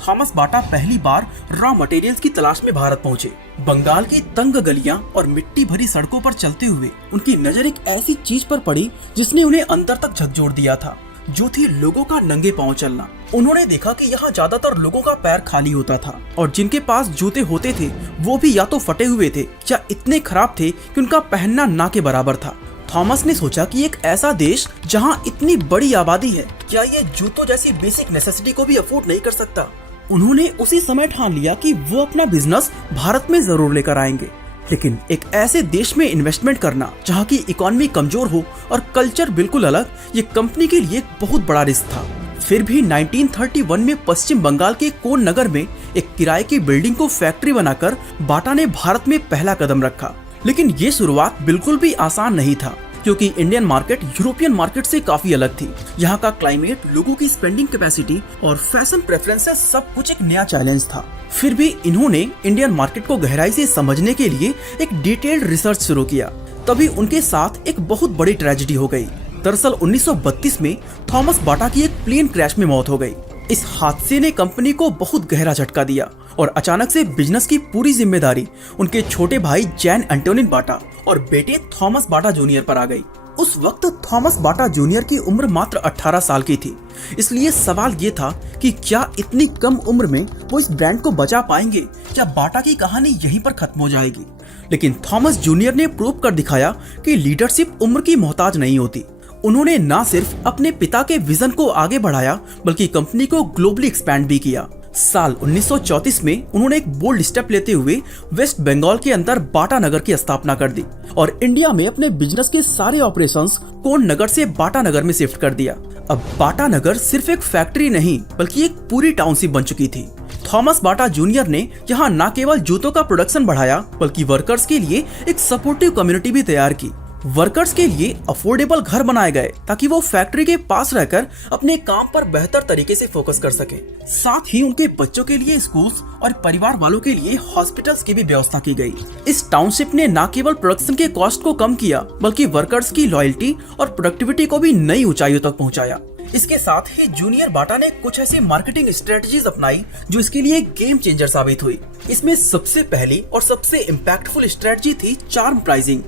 Thomas बाटा पहली बार raw materials की तलाश में भारत पहुंचे। बंगाल की तंग गलियां और मिट्टी भरी सड़कों पर चलते हुए उनकी नजर एक ऐसी चीज पर पड़ी जिसने उन्हें अंदर तक झकझोर दिया था, जो थी लोगों का नंगे पांव चलना। उन्होंने देखा कि यहाँ ज्यादातर लोगों का पैर खाली होता था और जिनके पास जूते होते थे वो भी या तो फटे हुए थे या इतने खराब थे कि उनका पहनना ना के बराबर था। थॉमस ने सोचा कि एक ऐसा देश जहाँ इतनी बड़ी आबादी है, क्या ये जूतों जैसी बेसिक नेसेसिटी को भी अफोर्ड नहीं कर सकता। उन्होंने उसी समय ठान लिया कि वो अपना बिजनेस भारत में जरूर लेकर आएंगे, लेकिन एक ऐसे देश में इन्वेस्टमेंट करना जहाँ की इकोनॉमी कमजोर हो और कल्चर बिल्कुल अलग, ये कंपनी के लिए एक बहुत बड़ा रिस्क था। फिर भी 1931 में पश्चिम बंगाल के कोन नगर में एक किराए की बिल्डिंग को फैक्ट्री बनाकर बाटा ने भारत में पहला कदम रखा। लेकिन ये शुरुआत बिल्कुल भी आसान नहीं था, क्योंकि इंडियन मार्केट यूरोपियन मार्केट से काफी अलग थी। यहाँ का क्लाइमेट, लोगों की स्पेंडिंग कैपेसिटी और फैशन प्रेफरेंसेस सब कुछ एक नया चैलेंज था। फिर भी इन्होंने इंडियन मार्केट को गहराई से समझने के लिए एक डिटेल्ड रिसर्च शुरू किया। तभी उनके साथ एक बहुत बड़ी ट्रेजेडी हो गई। दरअसल 1932 में थॉमस बाटा की एक प्लेन क्रैश में मौत हो गई। इस हादसे ने कंपनी को बहुत गहरा झटका दिया और अचानक से बिजनेस की पूरी जिम्मेदारी उनके छोटे भाई जैन एंटोनिन बाटा और बेटे थॉमस बाटा जूनियर पर आ गई। उस वक्त थॉमस बाटा जूनियर की उम्र मात्र 18 साल की थी, इसलिए सवाल ये था कि क्या इतनी कम उम्र में वो इस ब्रांड को बचा पाएंगे या बाटा की कहानी यहीं पर खत्म हो जाएगी। लेकिन थॉमस जूनियर ने प्रूव कर दिखाया कि लीडरशिप उम्र की मोहताज नहीं होती। उन्होंने न सिर्फ अपने पिता के विजन को आगे बढ़ाया बल्कि कंपनी को ग्लोबली एक्सपैंड भी किया। साल 1934 में उन्होंने एक बोल्ड स्टेप लेते हुए वेस्ट बंगाल के अंदर बाटा नगर की स्थापना कर दी और इंडिया में अपने बिजनेस के सारे ऑपरेशंस कोन नगर से बाटा नगर में शिफ्ट कर दिया। अब बाटा नगर सिर्फ एक फैक्ट्री नहीं बल्कि एक पूरी टाउनशिप बन चुकी थी। थॉमस बाटा जूनियर ने यहाँ न केवल जूतों का प्रोडक्शन बढ़ाया बल्कि वर्कर्स के लिए एक सपोर्टिव कम्युनिटी भी तैयार की। वर्कर्स के लिए अफोर्डेबल घर बनाए गए ताकि वो फैक्ट्री के पास रहकर अपने काम पर बेहतर तरीके से फोकस कर सके। साथ ही उनके बच्चों के लिए स्कूल्स और परिवार वालों के लिए हॉस्पिटल्स की भी व्यवस्था की गई। इस टाउनशिप ने न केवल प्रोडक्शन के कॉस्ट को कम किया बल्कि वर्कर्स की लॉयल्टी और प्रोडक्टिविटी को भी नई ऊंचाइयों तक पहुंचाया। इसके साथ ही जूनियर बाटा ने कुछ ऐसी मार्केटिंग स्ट्रेटजीज अपनाई जो इसके लिए गेम चेंजर साबित हुई। इसमें सबसे पहली और सबसे इम्पैक्टफुल स्ट्रेटजी थी चार्म प्राइसिंग।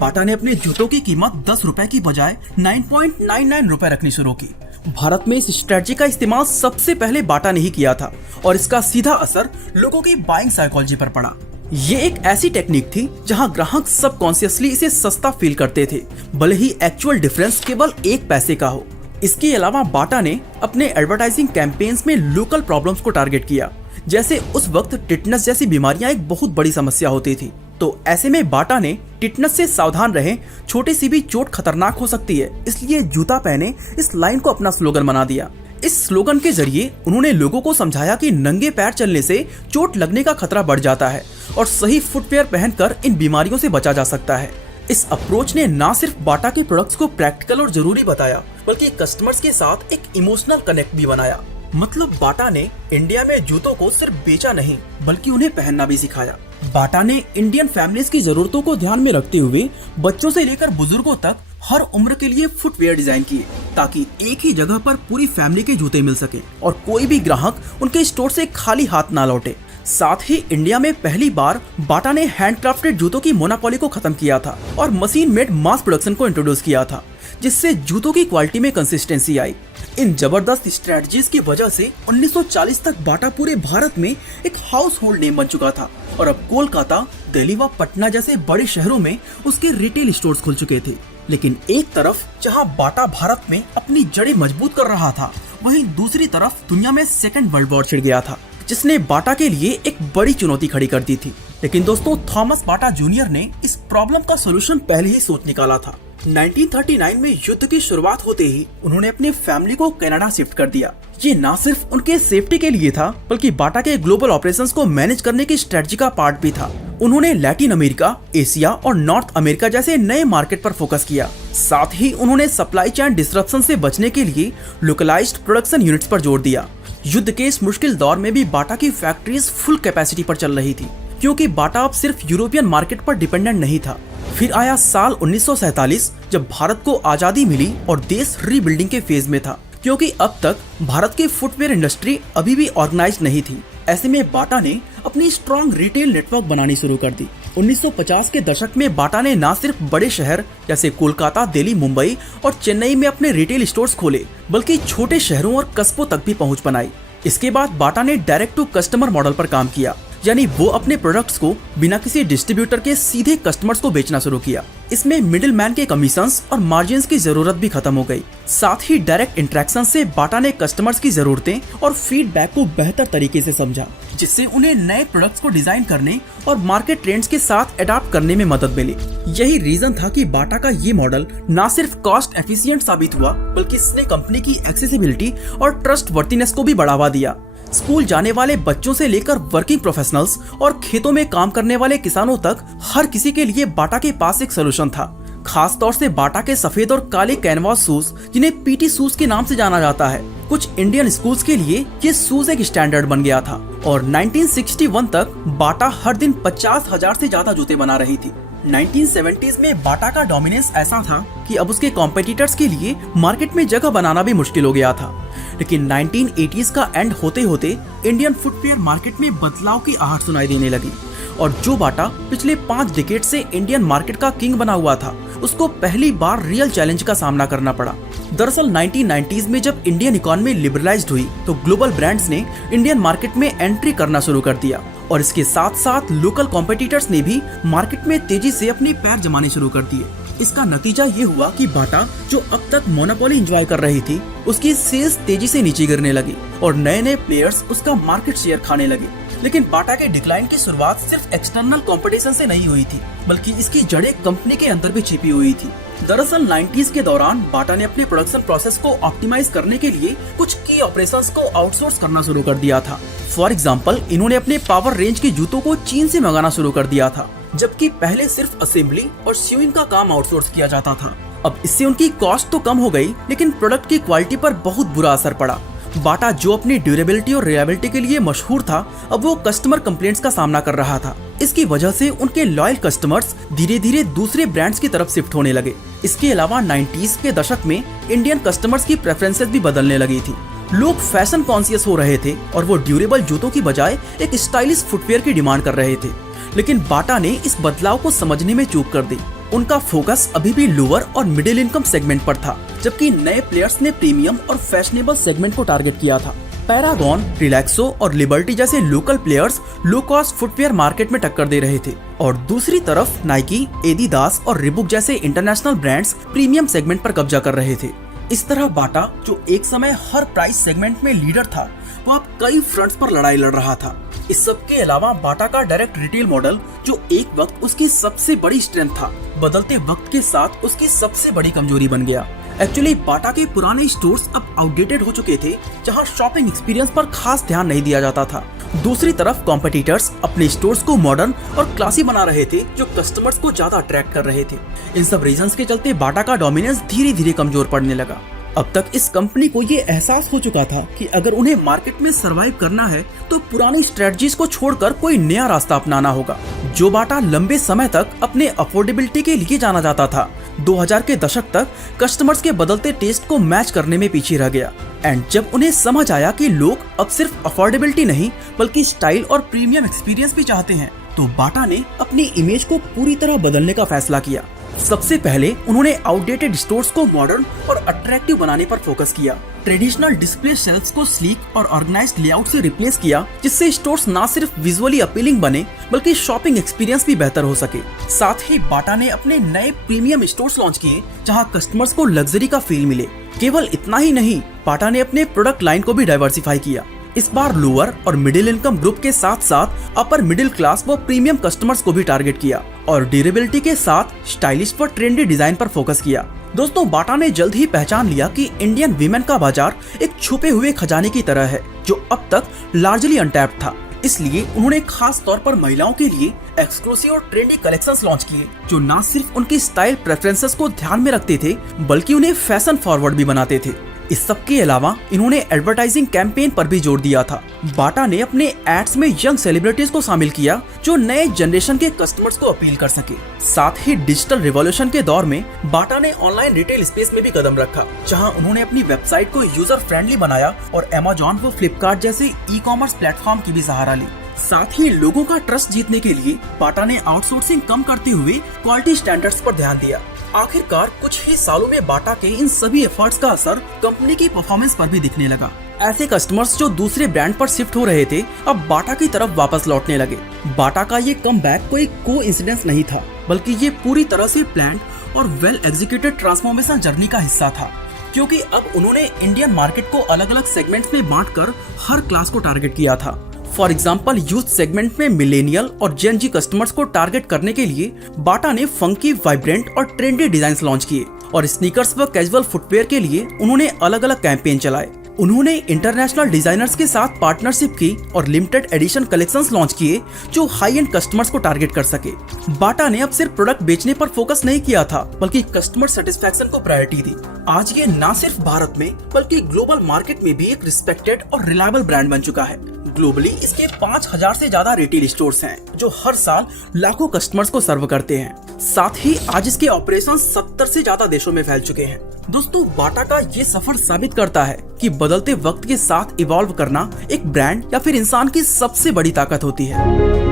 बाटा ने अपने जूतों की कीमत 10 रुपए की बजाय 9.99 रुपए रखनी शुरू की। भारत में इस स्ट्रेटजी का इस्तेमाल सबसे पहले बाटा ने ही किया था और इसका सीधा असर लोगों की बाइंग साइकोलॉजी पर पड़ा। ये एक ऐसी टेक्निक थी जहां ग्राहक सबकॉन्शियसली इसे सस्ता फील करते थे, भले ही एक्चुअल डिफरेंस केवल 1 पैसे का हो। इसके अलावा बाटा ने अपने एडवर्टाइजिंग कैंपेन्स में लोकल प्रॉब्लम्स को टारगेट किया। जैसे उस वक्त टिटनस जैसी बीमारियां एक बहुत बड़ी समस्या होती थी, तो ऐसे में बाटा ने टिटनस से सावधान रहें, छोटी सी भी चोट खतरनाक हो सकती है, इसलिए जूता पहने इस लाइन को अपना स्लोगन बना दिया। इस स्लोगन के जरिए उन्होंने लोगों को समझाया कि नंगे पैर चलने से चोट लगने का खतरा बढ़ जाता है और सही फुटवेयर पहनकर इन बीमारियों से बचा जा सकता है। इस अप्रोच ने न सिर्फ बाटा के प्रोडक्ट्स को प्रैक्टिकल और जरूरी बताया बल्कि कस्टमर्स के साथ एक इमोशनल कनेक्ट भी बनाया। मतलब बाटा ने इंडिया में जूतों को सिर्फ बेचा नहीं बल्कि उन्हें पहनना भी सिखाया। बाटा ने इंडियन फैमिलीज की जरूरतों को ध्यान में रखते हुए बच्चों से लेकर बुजुर्गों तक हर उम्र के लिए फुटवेयर डिजाइन किए ताकि एक ही जगह पर पूरी फैमिली के जूते मिल सके और कोई भी ग्राहक उनके स्टोर से खाली हाथ ना लौटे। साथ ही इंडिया में पहली बार बाटा ने हैंडक्राफ्टेड जूतों की मोनोपोली को खत्म किया था और मशीन मेड मास प्रोडक्शन को इंट्रोड्यूस किया था, जिससे जूतों की क्वालिटी में कंसिस्टेंसी आई। इन जबरदस्त स्ट्रेटजीज की वजह से 1940 तक बाटा पूरे भारत में एक हाउस होल्ड नेम बन चुका था और अब कोलकाता, दिल्ली व पटना जैसे बड़े शहरों में उसके रिटेल स्टोर्स खुल चुके थे। लेकिन एक तरफ जहां बाटा भारत में अपनी जड़ें मजबूत कर रहा था, वहीं दूसरी तरफ दुनिया में सेकेंड वर्ल्ड वॉर छिड़ गया था, जिसने बाटा के लिए एक बड़ी चुनौती खड़ी कर दी थी। लेकिन दोस्तों, थॉमस बाटा जूनियर ने इस प्रॉब्लम का सलूशन पहले ही सोच निकाला था। 1939 में युद्ध की शुरुआत होते ही उन्होंने अपनी फैमिली को कनाडा शिफ्ट कर दिया। ये न सिर्फ उनके सेफ्टी के लिए था बल्कि बाटा के ग्लोबल ऑपरेशंस को मैनेज करने की स्ट्रेटजी का पार्ट भी था। उन्होंने लैटिन अमेरिका, एशिया और नॉर्थ अमेरिका जैसे नए मार्केट पर फोकस किया। साथ ही उन्होंने सप्लाई चेन डिसरप्शन से बचने के लिए लोकलाइज्ड प्रोडक्शन यूनिट्स पर जोर दिया। युद्ध के इस मुश्किल दौर में भी बाटा की फैक्ट्रीज फुल कैपेसिटी पर चल रही थी, क्योंकि बाटा अब सिर्फ यूरोपियन मार्केट पर डिपेंडेंट नहीं था। फिर आया साल 1947 जब भारत को आजादी मिली और देश रीबिल्डिंग के फेज में था। क्योंकि अब तक भारत की फुटवेयर इंडस्ट्री अभी भी ऑर्गेनाइज नहीं थी। ऐसे में बाटा ने अपनी स्ट्रॉन्ग रिटेल नेटवर्क बनानी शुरू कर दी। 1950 के दशक में बाटा ने न सिर्फ बड़े शहर जैसे कोलकाता, दिल्ली, मुंबई और चेन्नई में अपने रिटेल स्टोर्स खोले, बल्कि छोटे शहरों और कस्बों तक भी पहुंच बनाई। इसके बाद बाटा ने डायरेक्ट टू कस्टमर मॉडल पर काम किया, यानी वो अपने प्रोडक्ट्स को बिना किसी डिस्ट्रीब्यूटर के सीधे कस्टमर्स को बेचना शुरू किया। इसमें मिडिल मैन के कमीशंस और मार्जिन्स की जरूरत भी खत्म हो गई। साथ ही डायरेक्ट इंटरेक्शन से बाटा ने कस्टमर्स की जरूरतें और फीडबैक को बेहतर तरीके से समझा, जिससे उन्हें नए प्रोडक्ट्स को डिजाइन करने और मार्केट ट्रेंड्स के साथ अडॉप्ट करने में मदद मिली। यही रीजन था कि बाटा का ये मॉडल न सिर्फ कॉस्ट एफिशिएंट साबित हुआ, बल्कि इसने कंपनी की एक्सेसिबिलिटी और ट्रस्टवर्थीनेस को भी बढ़ावा दिया। स्कूल जाने वाले बच्चों से लेकर वर्किंग प्रोफेशनल्स और खेतों में काम करने वाले किसानों तक हर किसी के लिए बाटा के पास एक सोल्यूशन था। खास तौर से बाटा के सफेद और काले कैनवास शूज, जिन्हें पीटी शूज के नाम से जाना जाता है, कुछ इंडियन स्कूल्स के लिए ये शूज एक स्टैंडर्ड बन गया था। और 1961 तक बाटा हर दिन 50,000 से ज्यादा जूते बना रही थी। 1970s में बाटा का डोमिनेंस ऐसा था कि अब उसके कॉम्पिटिटर्स के लिए मार्केट में जगह बनाना भी मुश्किल हो गया था। लेकिन 1980s का एंड होते होते इंडियन फुटवेयर मार्केट में बदलाव की आहट सुनाई देने लगी, और जो बाटा पिछले 5 डिकेड से इंडियन मार्केट का किंग बना हुआ था, उसको पहली बार रियल चैलेंज का सामना करना पड़ा। दरअसल 1990s में जब इंडियन इकोनॉमी लिबरलाइज्ड हुई, तो ग्लोबल ब्रांड्स ने इंडियन मार्केट में एंट्री करना शुरू कर दिया, और इसके साथ साथ लोकल कॉम्पिटिटर्स ने भी मार्केट में तेजी से अपने पैर जमाने शुरू कर दिए। इसका नतीजा ये हुआ कि बाटा, जो अब तक मोनोपोली एंजॉय कर रही थी, उसकी सेल्स तेजी से नीचे गिरने लगी और नए नए प्लेयर्स उसका मार्केट शेयर खाने लगे। लेकिन बाटा के डिक्लाइन की शुरुआत सिर्फ एक्सटर्नल कंपटीशन से नहीं हुई थी, बल्कि इसकी जड़ें कंपनी के अंदर भी छिपी हुई थी। दरअसल 90s के दौरान बाटा ने अपने प्रोडक्शन प्रोसेस को ऑप्टिमाइज करने के लिए कुछ की ऑपरेशंस को आउटसोर्स करना शुरू कर दिया था। फॉर एग्जांपल, इन्होंने अपने पावर रेंज के जूतों को चीन से मंगाना शुरू कर दिया था, जबकि पहले सिर्फ असेंबली और स्यूइंग का काम आउटसोर्स किया जाता था। अब इससे उनकी कॉस्ट तो कम हो गई, लेकिन प्रोडक्ट की क्वालिटी पर बहुत बुरा असर पड़ा। बाटा, जो अपनी ड्यूरेबिलिटी और रिलायबिलिटी के लिए मशहूर था, अब वो कस्टमर कंप्लेंट्स का सामना कर रहा था। इसकी वजह से उनके लॉयल कस्टमर्स धीरे धीरे दूसरे ब्रांड्स की तरफ शिफ्ट होने लगे। इसके अलावा 90s के दशक में इंडियन कस्टमर्स की प्रेफरेंसेस भी बदलने लगी थी। लोग फैशन कॉन्शियस हो रहे थे और वो ड्यूरेबल जूतों की बजाय एक स्टाइलिश फुटवेयर की डिमांड कर रहे थे। लेकिन बाटा ने इस बदलाव को समझने में चूक कर दी। उनका फोकस अभी भी लोअर और मिडिल इनकम सेगमेंट पर था, जबकि नए प्लेयर्स ने प्रीमियम और फैशनेबल सेगमेंट को टारगेट किया था। पैरागॉन, रिलैक्सो और लिबर्टी जैसे local players low cost footwear market में टक्कर दे रहे थे, और दूसरी तरफ नाइकी, एडिडास और रिबुक जैसे इंटरनेशनल ब्रांड्स प्रीमियम सेगमेंट पर कब्जा कर रहे थे। इस तरह बाटा, जो एक समय हर प्राइस सेगमेंट में लीडर था, वो अब कई फ्रंट्स पर लड़ाई लड़ रहा था। इस सब के अलावा बाटा का डायरेक्ट रिटेल मॉडल, जो एक वक्त उसकी सबसे बड़ी स्ट्रेंथ था, बदलते वक्त के साथ उसकी सबसे बड़ी कमजोरी बन गया। एक्चुअली बाटा के पुराने स्टोर्स अब आउटडेटेड हो चुके थे, जहां शॉपिंग एक्सपीरियंस पर खास ध्यान नहीं दिया जाता था। दूसरी तरफ कॉम्पिटिटर्स अपने स्टोर्स को मॉडर्न और क्लासी बना रहे थे, जो कस्टमर्स को ज्यादा अट्रैक्ट कर रहे थे। इन सब रीजंस के चलते बाटा का डोमिनेंस धीरे धीरे कमजोर पड़ने लगा। अब तक इस कंपनी को ये एहसास हो चुका था कि अगर उन्हें मार्केट में सरवाइव करना है, तो पुरानी स्ट्रेटजीज को छोड़कर कोई नया रास्ता अपनाना होगा। जो बाटा लंबे समय तक अपने अफोर्डेबिलिटी के लिए जाना जाता था, 2000 के दशक तक कस्टमर्स के बदलते टेस्ट को मैच करने में पीछे रह गया। एंड जब उन्हें समझ आया कि लोग अब सिर्फ अफोर्डेबिलिटी नहीं, बल्कि स्टाइल और प्रीमियम एक्सपीरियंस भी चाहते हैं, तो बाटा ने अपनी इमेज को पूरी तरह बदलने का फैसला किया। सबसे पहले उन्होंने आउटडेटेड स्टोर्स को मॉडर्न और अट्रैक्टिव बनाने पर फोकस किया। ट्रेडिशनल डिस्प्ले शेल्फ्स को स्लीक और ऑर्गेनाइज्ड लेआउट से रिप्लेस किया, जिससे स्टोर्स न सिर्फ विजुअली अपीलिंग बने, बल्कि शॉपिंग एक्सपीरियंस भी बेहतर हो सके। साथ ही बाटा ने अपने नए प्रीमियम स्टोर्स लॉन्च किए, जहां कस्टमर्स को लग्जरी का फील मिले। केवल इतना ही नहीं, बाटा ने अपने प्रोडक्ट लाइन को भी डाइवर्सिफाई किया। इस बार लोअर और मिडिल इनकम ग्रुप के साथ साथ अपर मिडिल क्लास व प्रीमियम कस्टमर्स को भी टारगेट किया, और ड्यूरेबिलिटी के साथ स्टाइलिश व ट्रेंडी डिजाइन पर फोकस किया। दोस्तों, बाटा ने जल्द ही पहचान लिया कि इंडियन वीमेन का बाजार एक छुपे हुए खजाने की तरह है, जो अब तक लार्जली अनटैप्ड था। इसलिए उन्होंने खास तौर पर महिलाओं के लिए एक्सक्लूसिव और ट्रेंडी कलेक्शंस लॉन्च किए, जो न सिर्फ उनकी स्टाइल प्रेफरेंसेस को ध्यान में रखते थे, बल्कि उन्हें फैशन फॉरवर्ड भी बनाते थे। इस सब के अलावा इन्होंने एडवर्टाइजिंग कैंपेन पर भी जोर दिया था। बाटा ने अपने एड्स में यंग सेलिब्रिटीज को शामिल किया जो नए जनरेशन के कस्टमर्स को अपील कर सके। साथ ही डिजिटल रिवॉल्यूशन के दौर में बाटा ने ऑनलाइन रिटेल स्पेस में भी कदम रखा, जहां उन्होंने अपनी वेबसाइट को यूजर फ्रेंडली बनाया और अमेज़न व फ्लिपकार्ट जैसे ई कॉमर्स प्लेटफॉर्म की भी सहारा ली। साथ ही लोगों का ट्रस्ट जीतने के लिए बाटा ने आउटसोर्सिंग कम करते हुए क्वालिटी स्टैंडर्ड्स पर ध्यान दिया। आखिरकार कुछ ही सालों में बाटा के इन सभी एफर्ट्स का असर कंपनी की परफॉर्मेंस पर भी दिखने लगा। ऐसे कस्टमर्स जो दूसरे ब्रांड पर शिफ्ट हो रहे थे अब बाटा की तरफ वापस लौटने लगे। बाटा का ये कमबैक कोई कोइंसिडेंस नहीं था, बल्कि ये पूरी तरह से प्लान्ड और वेल एग्जीक्यूटेड ट्रांसफॉर्मेशन जर्नी का हिस्सा था, क्योंकि अब उन्होंने इंडियन मार्केट को अलग अलग सेगमेंट्स में बांटकर हर क्लास को टारगेट किया था। फॉर एग्जाम्पल, यूथ सेगमेंट में मिलेनियल और जेन जी कस्टमर्स को टारगेट करने के लिए बाटा ने फंकी, वाइब्रेंट और ट्रेंडी डिजाइन्स लॉन्च किए और स्नीकर्स व कैजुअल फुटवेयर के लिए उन्होंने अलग अलग कैंपेन चलाए। उन्होंने इंटरनेशनल डिजाइनर्स के साथ पार्टनरशिप की और लिमिटेड एडिशन कलेक्शंस लॉन्च किए जो हाई एंड कस्टमर्स को टारगेट कर सके। बाटा ने अब सिर्फ प्रोडक्ट बेचने पर फोकस नहीं किया था, बल्कि कस्टमर सेटिस्फैक्शन को प्रायोरिटी दी। आज ये न सिर्फ भारत में बल्कि ग्लोबल मार्केट में भी एक रिस्पेक्टेड और रिलायबल ब्रांड बन चुका है। ग्लोबली इसके 5000 से ज्यादा रिटेल स्टोर्स हैं, जो हर साल लाखों कस्टमर्स को सर्व करते हैं। साथ ही आज इसके ऑपरेशन 70 से ज्यादा देशों में फैल चुके हैं। दोस्तों, बाटा का ये सफर साबित करता है कि बदलते वक्त के साथ इवॉल्व करना एक ब्रांड या फिर इंसान की सबसे बड़ी ताकत होती है।